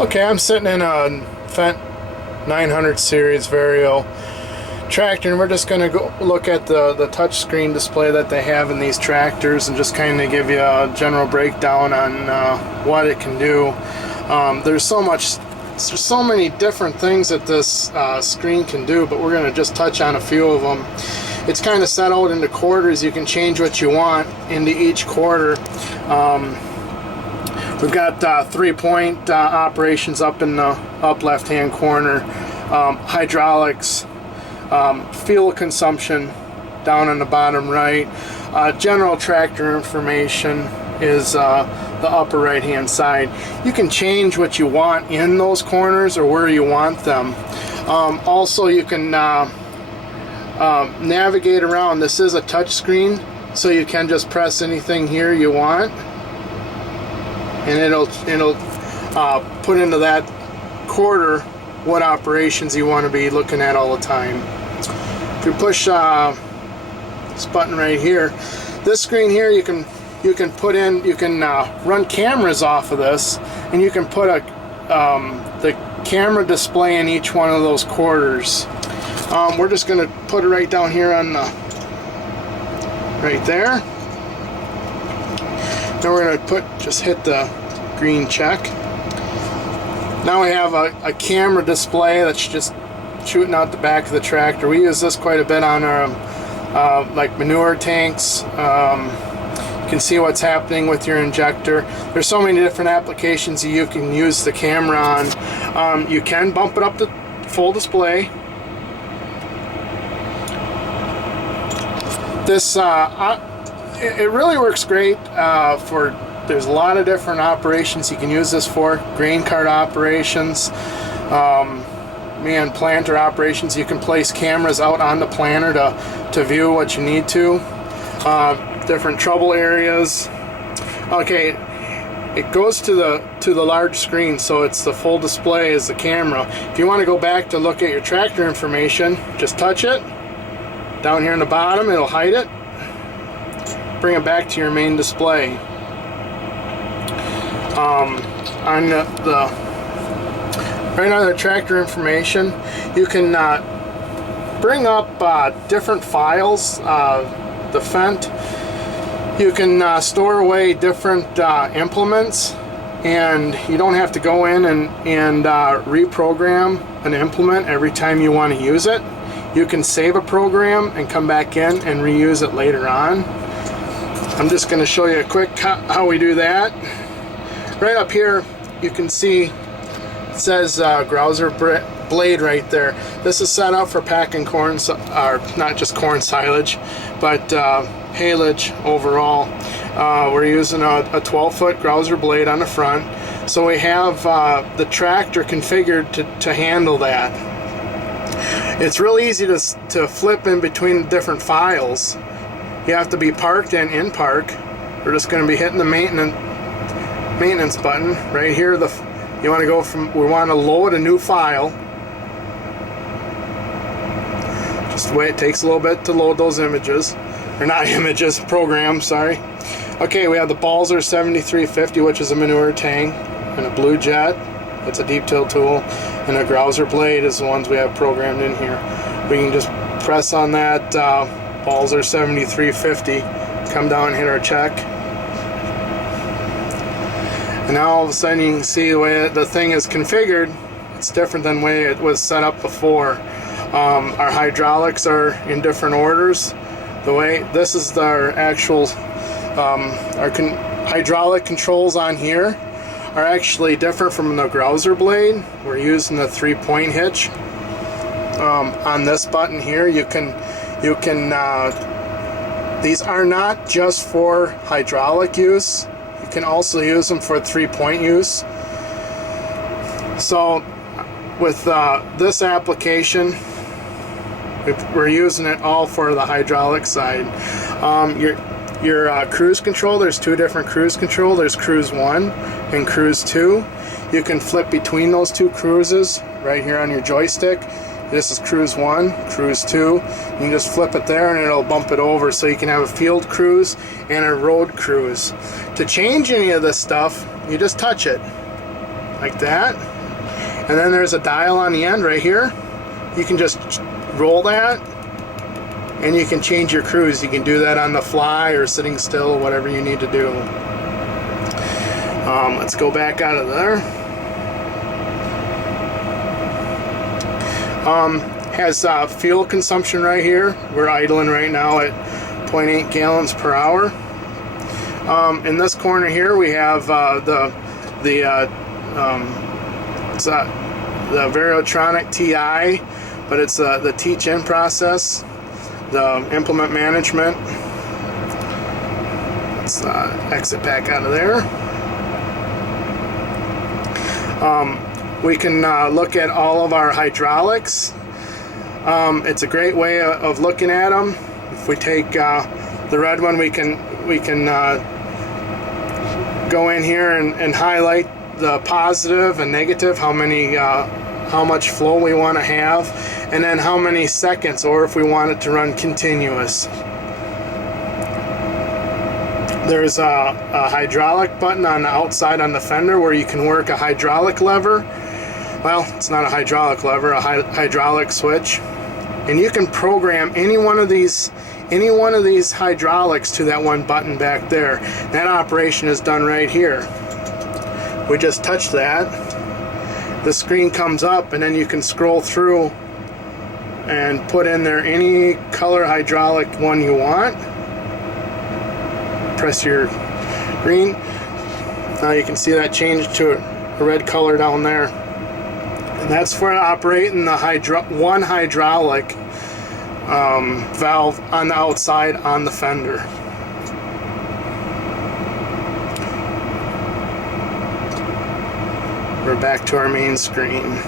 Okay, I'm sitting in a Fendt 900 series Vario tractor, and we're just going to go look at the touchscreen display that they have in these tractors and just kind of give you a general breakdown on what it can do. There's so many different things that this screen can do, but we're going to just touch on a few of them. It's kind of set out into quarters. You can change what you want into each quarter. We've got 3-point operations up in the up left-hand corner, hydraulics, fuel consumption down on the bottom right. General tractor information is the upper right-hand side. You can change what you want in those corners or where you want them. Also, you can navigate around. This is a touch screen, so you can just press anything here you want, and it'll put into that quarter what operations you want to be looking at all the time. If you push this button right here, this screen here, you can run cameras off of this, and you can put the camera display in each one of those quarters. We're just going to put it right down here on the right there. Now we're going to just hit the green check. Now we have a camera display that's just shooting out the back of the tractor. We use this quite a bit on our like manure tanks. You can see what's happening with your injector. There's so many different applications you can use the camera on. You can bump it up to full display. This it really works great for. There's a lot of different operations you can use this for. Grain cart operations, planter operations. You can place cameras out on the planter to view what you need to. Different trouble areas. Okay, it goes to the large screen, so it's the full display as the camera. If you want to go back to look at your tractor information, just touch it. Down here in the bottom, it'll hide it. Bring it back to your main display. On right on the tractor information, you can bring up different files. The Fendt, you can store away different implements, and you don't have to go in and reprogram an implement every time you want to use it. You can save a program and come back in and reuse it later on. I'm just going to show you a quick how we do that. Right up here, you can see it says Grouser blade right there. This is set up for packing corn, or not just corn silage, but haylage overall. We're using a 12-foot Grouser blade on the front, so we have the tractor configured to handle that. It's real easy to flip in between different files. You have to be parked and in park. We're just going to be hitting the maintenance button right here. You want to go from, we want to load a new file. Just the way it takes a little bit to load those images, or not images, programs, sorry. Okay, we have the Balzer 7350, which is a manure tank, and a Blue Jet, it's a deep till tool, and a Grouser blade is the ones we have programmed in here. We can just press on that Balzer 7350, come down and hit our check. And now all of a sudden you can see the way the thing is configured. It's different than the way it was set up before. Our hydraulics are in different orders. The way this is our actual hydraulic controls on here are actually different from the Grouser blade. We're using the 3-point hitch. On this button here, you can these are not just for hydraulic use. You can also use them for 3-point use. So with this application, we're using it all for the hydraulic side. Your cruise control, there's two different cruise control. There's cruise 1 and cruise 2. You can flip between those two cruises right here on your joystick. This is cruise 1, cruise 2. You can just flip it there and it'll bump it over, so you can have a field cruise and a road cruise. To change any of this stuff, you just touch it. like that. And then there's a dial on the end right here. You can just roll that and you can change your cruise. You can do that on the fly or sitting still, whatever you need to do. Let's go back out of there. Has fuel consumption right here. We're idling right now at 0.8 gallons per hour. In this corner here we have the Verotronic TI, but it's the teach-in process, the implement management. Let's exit back out of there. We can look at all of our hydraulics. It's a great way of looking at them. If we take the red one, we can go in here and highlight the positive and negative, how much flow we want to have, and then how many seconds, or if we want it to run continuous. There's a hydraulic button on the outside on the fender where you can work a hydraulic lever. Well, it's not a hydraulic lever, a hydraulic switch. And you can program any one of these hydraulics to that one button back there. That operation is done right here. We just touch that. The screen comes up and then you can scroll through and put in there any color hydraulic one you want. Press your green. Now you can see that change to a red color down there. And that's for operating the one hydraulic valve on the outside on the fender. We're back to our main screen.